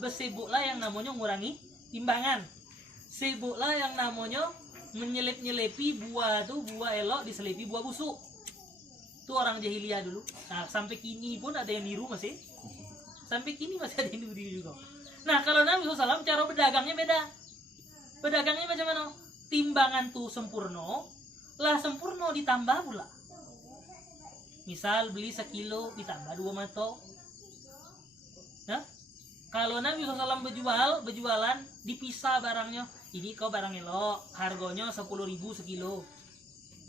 bersibuklah yang namanya ngurangi timbangan, sibuklah yang namanya menyelip-nyelipi buah tuh, buah elok diselipi buah busuk. Itu orang jahiliyah dulu. Nah, sampai kini pun ada yang niru masih. Sampai kini masih ada yang niru juga. Nah, kalau Nabi SAW cara berdagangnya beda. Berdagangnya macam mana? Timbangan tuh sempurna, lah sempurna ditambah pula. Misal beli 1 kilo ditambah 2 mato. Nah, kalau Nabi SAW berjualan dipisah barangnya. Ini kau barang elok, harganya 10.000 sekilo.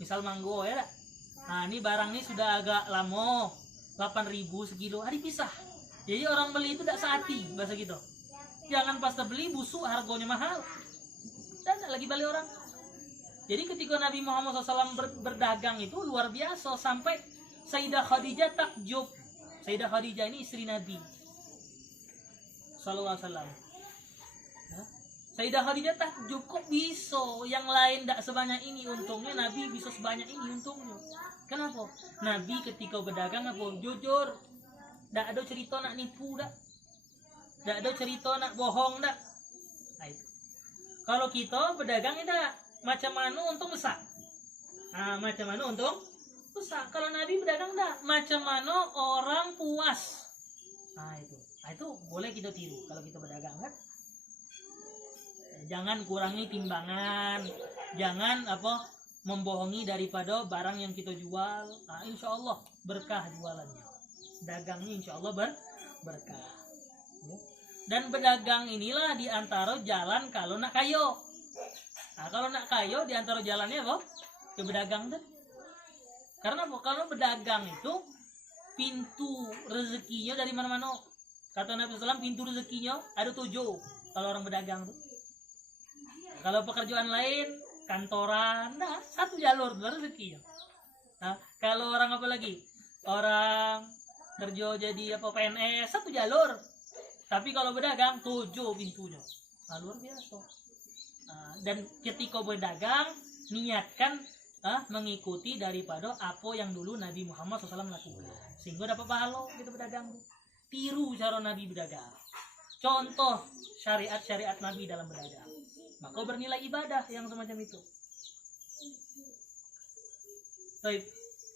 Misal manggo ya. Nah, ini barang ini sudah agak lama, 8.000 sekilo. Dipisah. Jadi orang beli itu tidak sehati bahasa gitu. Jangan pas beli busuk harganya mahal. Dan lagi balik orang. Jadi ketika Nabi Muhammad SAW berdagang itu luar biasa, sampai Sayyidah Khadijah takjub. Sayyidah Khadijah ini istri Nabi sallallahu alaihi wasallam. Sayyidah Khadijah takjub, kok bisa yang lain tidak sebanyak ini untungnya, Nabi bisa sebanyak ini untungnya. Kenapa? Nabi ketika berdagang apa? Jujur. Tidak ada cerita nak nipu dah. Tidak ada cerita nak bohong dah. Nah, itu. Kalau kita berdagang tidak macam mana untung besar. Nah, macam mana untung besar. Kalau Nabi berdagang dah macam mana orang puas. Nah, itu. Nah, itu boleh kita tiru kalau kita berdagang kan. Jangan kurangi timbangan, jangan membohongi daripada barang yang kita jual. Nah, insya Allah berkah jualannya, dagangnya insya Allah berkah. Dan berdagang inilah diantara jalan kalau nak kayo. Nah, kalau nak kayo diantara jalannya apa? Ke berdagang tuh. Karena kalau berdagang itu pintu rezekinya dari mana-mana. Kata Nabi SAW, pintu rezekinya ada 7 kalau orang berdagang tuh. Kalau pekerjaan lain, kantoran, nah 1 jalur rezekinya. Nah, kalau orang apa lagi? Orang kerja jadi PNS 1 jalur. Tapi kalau berdagang 7 pintunya. Nah, luar biasa. Nah, dan ketika berdagang niatkan mengikuti daripada apa yang dulu Nabi Muhammad SAW lakukan, sehingga dapat pahala kita berdagang. Tiru cara Nabi berdagang, contoh syariat-syariat Nabi dalam berdagang, maka bernilai ibadah yang semacam itu. Baik,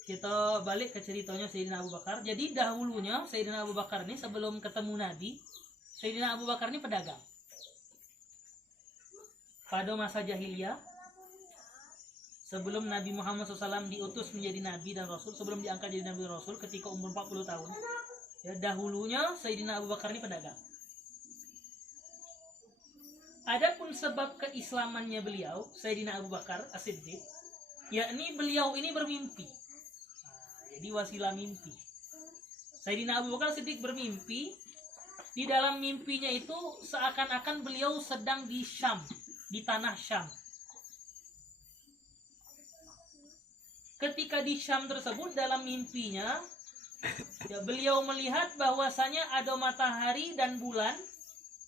kita balik ke ceritanya Sayyidina Abu Bakar. Jadi dahulunya Sayyidina Abu Bakar ini sebelum ketemu Nabi, Sayyidina Abu Bakar ini pedagang. Pada masa jahiliyah, sebelum Nabi Muhammad SAW diutus menjadi Nabi dan Rasul, sebelum diangkat jadi Nabi dan Rasul ketika umur 40 tahun, ya, dahulunya Sayyidina Abu Bakar ini pedagang. Adapun sebab keislamannya beliau, Sayyidina Abu Bakar As-Siddiq, yakni beliau ini bermimpi. Jadi wasilah mimpi. Sayyidina Abu Bakar As-Siddiq bermimpi. Di dalam mimpinya itu seakan-akan beliau sedang di Syam, di tanah Syam. Ketika di Syam tersebut, dalam mimpinya ya, beliau melihat bahwasanya ada matahari dan bulan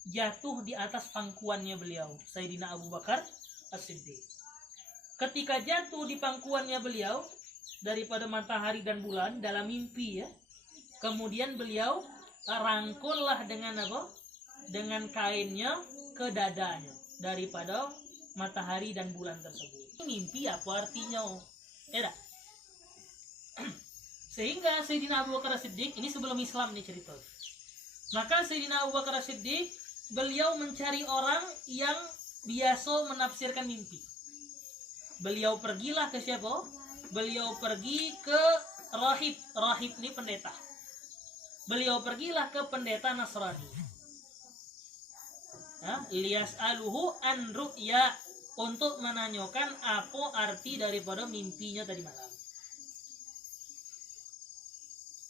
jatuh di atas pangkuannya beliau, Sayyidina Abu Bakar As-Siddiq. Ketika jatuh di pangkuannya beliau daripada matahari dan bulan dalam mimpi, ya, kemudian beliau rangkullah dengan apa? Dengan kainnya ke dadanya daripada matahari dan bulan tersebut. Mimpi apa artinya? Ya, sehingga Sayyidina Abu Bakar As-Siddiq ini sebelum Islam nih cerita. Maka Sayyidina Abu Bakar As-Siddiq beliau mencari orang yang biasa menafsirkan mimpi. Beliau pergilah ke siapa? Beliau pergi ke rahib. Rahib ini pendeta. Beliau pergilah ke pendeta Nasrani. Liyas'aluhu an ru'ya, untuk menanyakan apa arti daripada mimpinya tadi malam.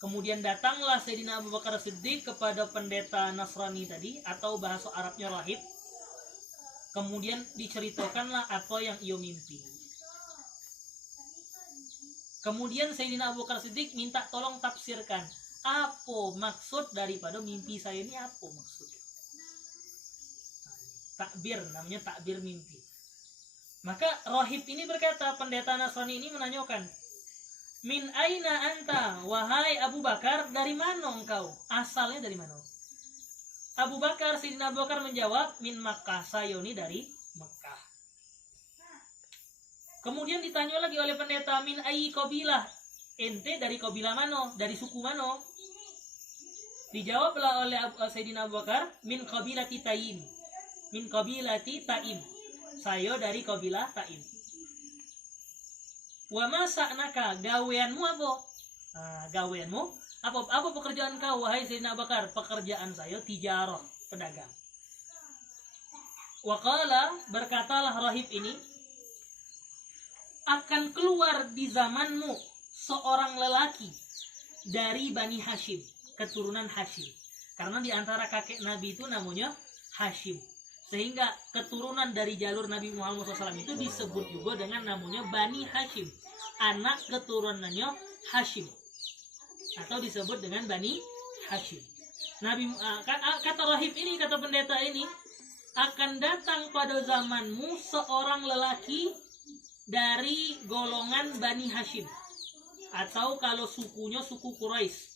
Kemudian datanglah Sayyidina Abu Bakar Siddiq kepada pendeta Nasrani tadi, atau bahasa Arabnya rahib. Kemudian diceritakanlah apa yang ia mimpi. Kemudian Sayyidina Abu Bakar Siddiq minta tolong tafsirkan apa maksud daripada mimpi saya ini, apa maksudnya. Takbir, namanya takbir mimpi. Maka rahib ini berkata, pendeta Nasrani ini menanyakan, min aina anta, wahai Abu Bakar, dari mana engkau? Asalnya dari mana? Abu Bakar, Sayyidina Abu Bakar menjawab, min Makkah, sayoni dari Mekah. Kemudian ditanya lagi oleh pendeta, min ayyi qabilah, ente dari qabilah mano, dari suku mano? Dijawablah oleh Sayyidina Abu Bakar, min qabilati Taim, min qabilati Taim, saya dari qabilah Taim. Wa ma sa'naka, gaweanmu apa? Nah, gaweanmu apa pekerjaan kau wahai Sayyidina Abu Bakar? Pekerjaan saya tijarah, pedagang. Wa qala, berkatalah rahib ini, akan keluar di zamanmu seorang lelaki dari Bani Hashim, keturunan Hashim. Karena di antara kakek Nabi itu namanya Hashim. Sehingga keturunan dari jalur Nabi Muhammad SAW itu disebut juga dengan namanya Bani Hashim. Anak keturunannya Hashim. Atau disebut dengan Bani Hashim. Kata rahib ini, kata pendeta ini, akan datang pada zamanmu seorang lelaki dari golongan Bani Hashim. Atau kalau sukunya suku Quraisy.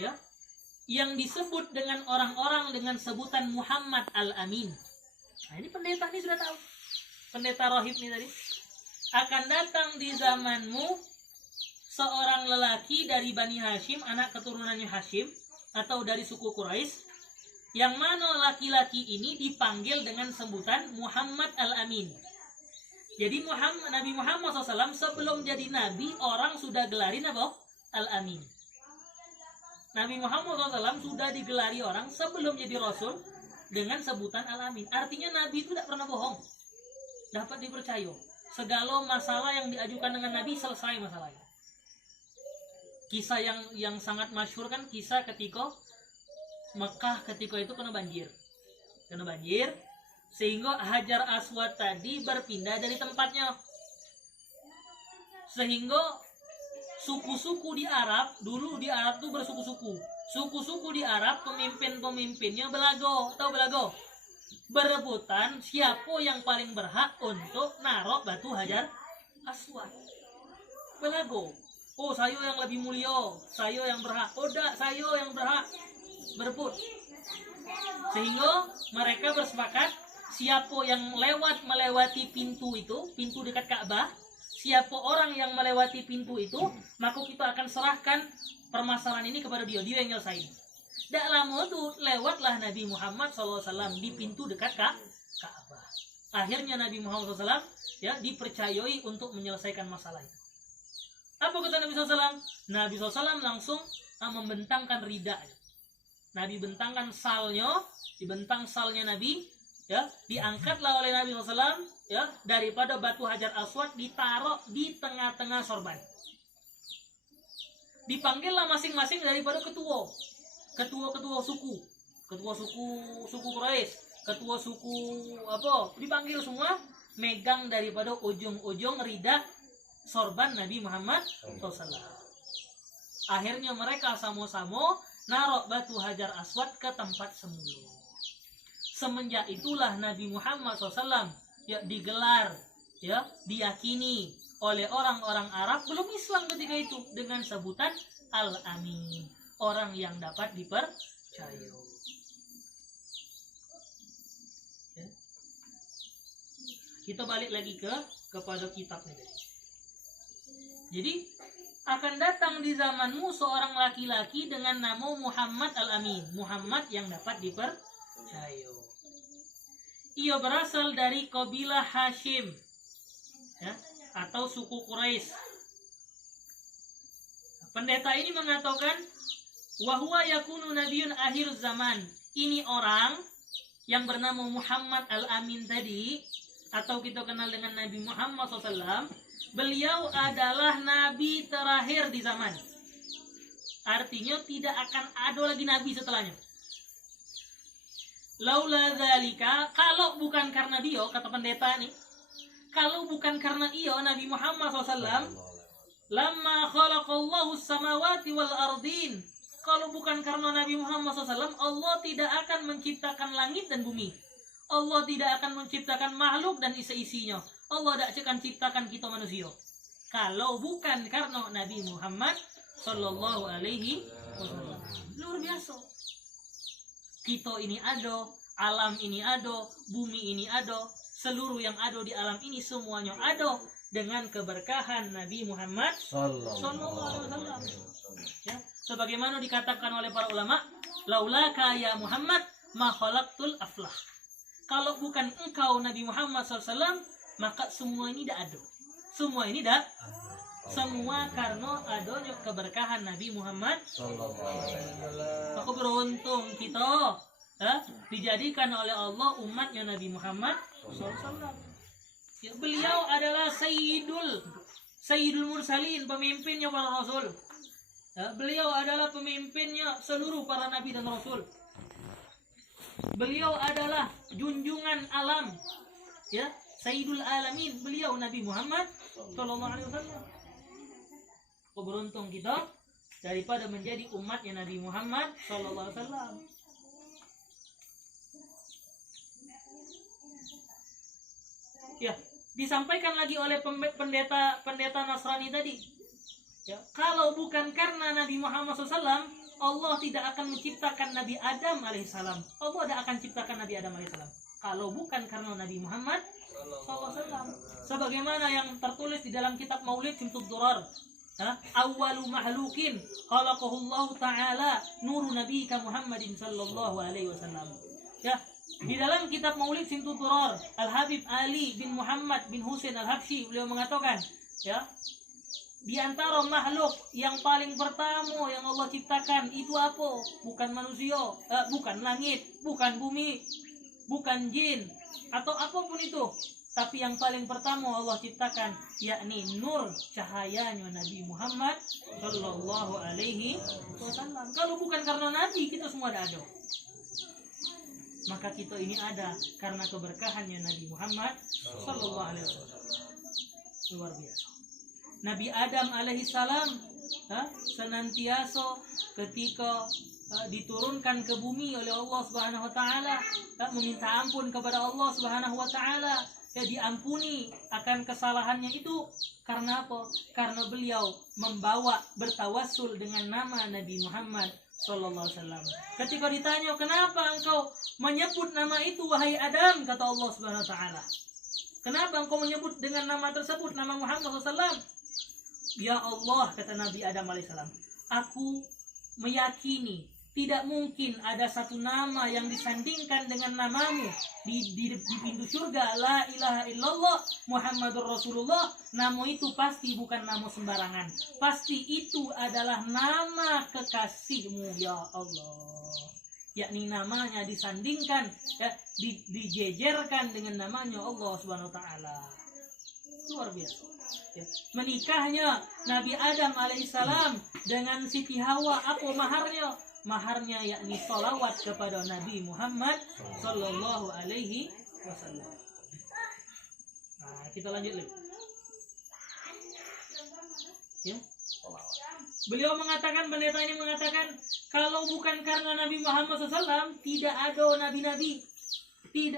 Ya, yang disebut dengan orang-orang dengan sebutan Muhammad Al-Amin. Nah, ini pendeta ini sudah tahu. Pendeta rahib ini tadi. Akan datang di zamanmu seorang lelaki dari Bani Hashim, anak keturunannya Hashim, atau dari suku Quraisy, yang mana laki-laki ini dipanggil dengan sebutan Muhammad Al-Amin. Jadi Nabi Muhammad SAW sebelum jadi Nabi, orang sudah gelarin apa? Al-Amin. Nabi Muhammad SAW sudah digelari orang sebelum jadi Rasul dengan sebutan Al-Amin. Artinya Nabi itu tidak pernah bohong. Dapat dipercaya. Segala masalah yang diajukan dengan Nabi selesai masalahnya. Kisah yang sangat masyhur kan kisah ketika Mekah ketika itu kena banjir. Sehingga Hajar Aswad tadi berpindah dari tempatnya. Sehingga suku-suku di Arab, dulu di Arab tuh bersuku-suku. Suku-suku di Arab, pemimpin-pemimpinnya belago. Tahu belago? Berebutan siapa yang paling berhak untuk naruh batu Hajar Aswad. Belago. Oh, saya yang lebih mulia, saya yang berhak. Oh, tidak, saya yang berhak. Berebut. Sehingga mereka bersepakat, siapa yang melewati pintu itu, pintu dekat Ka'bah, siapa orang yang melewati pintu itu, maka kita akan serahkan permasalahan ini kepada dia yang nyelesain. Tidak lama itu lewatlah Nabi Muhammad SAW di pintu dekat Ka'bah. Akhirnya Nabi Muhammad SAW ya dipercayai untuk menyelesaikan masalah itu. Apa kata Nabi SAW? Nabi SAW langsung membentangkan ridanya. Nabi bentangkan salnya, dibentang salnya Nabi, ya, diangkatlah oleh Nabi SAW, ya, daripada batu Hajar Aswad ditaruh di tengah-tengah sorban. Dipanggillah masing-masing daripada ketua suku Quraisy, ketua suku apa, dipanggil semua, megang daripada ujung-ujung rida sorban Nabi Muhammad SAW. Akhirnya mereka sama-sama narok batu Hajar Aswad ke tempat semula. Semenjak itulah Nabi Muhammad SAW ya digelar, ya diyakini oleh orang-orang Arab belum Islam ketika itu dengan sebutan Al-Amin, orang yang dapat dipercaya. Ya. Kita balik lagi kepada kitabnya. Jadi akan datang di zamanmu seorang laki-laki dengan nama Muhammad Al-Amin, Muhammad yang dapat dipercaya. Ia berasal dari kabilah Hashim, ya, atau suku Quraisy. Pendeta ini mengatakan, wahwa yakunu nabiyun akhir zaman. Ini orang yang bernama Muhammad Al-Amin tadi, atau kita kenal dengan Nabi Muhammad SAW. Beliau adalah nabi terakhir di zaman. Artinya tidak akan ada lagi nabi setelahnya. Laula dzalika, kalau bukan karena dia, kata pendeta nih, kalau bukan karena ia Nabi Muhammad SAW, lamma khalaqallahu samawati wal ardin. Kalau bukan karena Nabi Muhammad SAW, Allah tidak akan menciptakan langit dan bumi. Allah tidak akan menciptakan makhluk dan isi-isinya. Allah tidak akan ciptakan kita manusia. Kalau bukan karena Nabi Muhammad Sallallahu Alaihi wasallam. Luar biasa. Kita ini ada, alam ini ada, bumi ini ada, seluruh yang ada di alam ini semuanya ada dengan keberkahan Nabi Muhammad sallallahu alaihi wasallam. Ya, sebagaimana dikatakan oleh para ulama, laulaka ya Muhammad ma khalaqtul aflah. Kalau bukan engkau Nabi Muhammad SAW, maka semua ini tidak ada. Semua ini tidak. Semua karena adanya keberkahan Nabi Muhammad. Maka beruntung kita dijadikan oleh Allah umatnya Nabi Muhammad SAW. Ya, beliau adalah Sayyidul Mursalin, pemimpinnya para Rasul. Ya, beliau adalah pemimpinnya seluruh para Nabi dan Rasul. Beliau adalah junjungan alam, ya, Sayyidul Alamin. Beliau Nabi Muhammad Sallallahu Alaihi Wasallam. Beruntung kita daripada menjadi umatnya Nabi Muhammad Sallallahu Alaihi Wasallam. Ya, disampaikan lagi oleh pendeta Nasrani tadi. Ya, kalau bukan karena Nabi Muhammad SAW, Allah tidak akan menciptakan Nabi Adam alaihissalam. Allah tidak akan ciptakan Nabi Adam alaihissalam kalau bukan karena Nabi Muhammad SAW. Sebagaimana yang tertulis di dalam kitab Maulid Simtud Durar, awwalu mahlukin khalaqahullahu ta'ala nuru nabiyika Muhammadin sallallahu alaihi wasallam. Ya, di dalam kitab Maulid Simtud Durar, Al-Habib Ali bin Muhammad bin Husain Al-Habsyi, beliau mengatakan, ya, di antara makhluk yang paling pertama yang Allah ciptakan itu apa? Bukan manusia, bukan langit, bukan bumi, bukan jin, atau apapun itu. Tapi yang paling pertama Allah ciptakan, yakni nur, cahayanya Nabi Muhammad Sallallahu Alaihi Wasallam. Kalau bukan karena Nabi, kita semua tidak ada. Maka kita ini ada karena keberkahannya Nabi Muhammad Sallallahu Alaihi Wasallam. Luar biasa. Nabi Adam alaihissalam senantiasa ketika diturunkan ke bumi oleh Allah Subhanahu wa taala, meminta ampun kepada Allah Subhanahu wa taala, ya, diampuni akan kesalahannya itu karena apa? Karena beliau bertawassul dengan nama Nabi Muhammad sallallahu alaihi wasallam. Ketika ditanya, "Kenapa engkau menyebut nama itu wahai Adam?" kata Allah Subhanahu wa taala, "Kenapa engkau menyebut dengan nama tersebut, nama Muhammad sallallahu alaihi wasallam?" Ya Allah, kata Nabi Adam alaihissalam, aku meyakini tidak mungkin ada satu nama yang disandingkan dengan namamu di pintu surga. La ilaha illallah Muhammadur Rasulullah. Nama itu pasti bukan nama sembarangan. Pasti itu adalah nama kekasihmu ya Allah. Yakni namanya disandingkan, ya, dijejerkan dengan namanya Allah Subhanahu wa taala. Luar biasa. Ya. Menikahnya Nabi Adam alaihissalam dengan Siti Hawa, apa maharnya? Maharnya yakni salawat kepada Nabi Muhammad sallallahu alaihi wasallam. Nah, kita lanjut lagi. Ya. Beliau mengatakan, pendeta ini mengatakan, kalau bukan karena Nabi Muhammad SAW, tidak ada nabi-nabi, tidak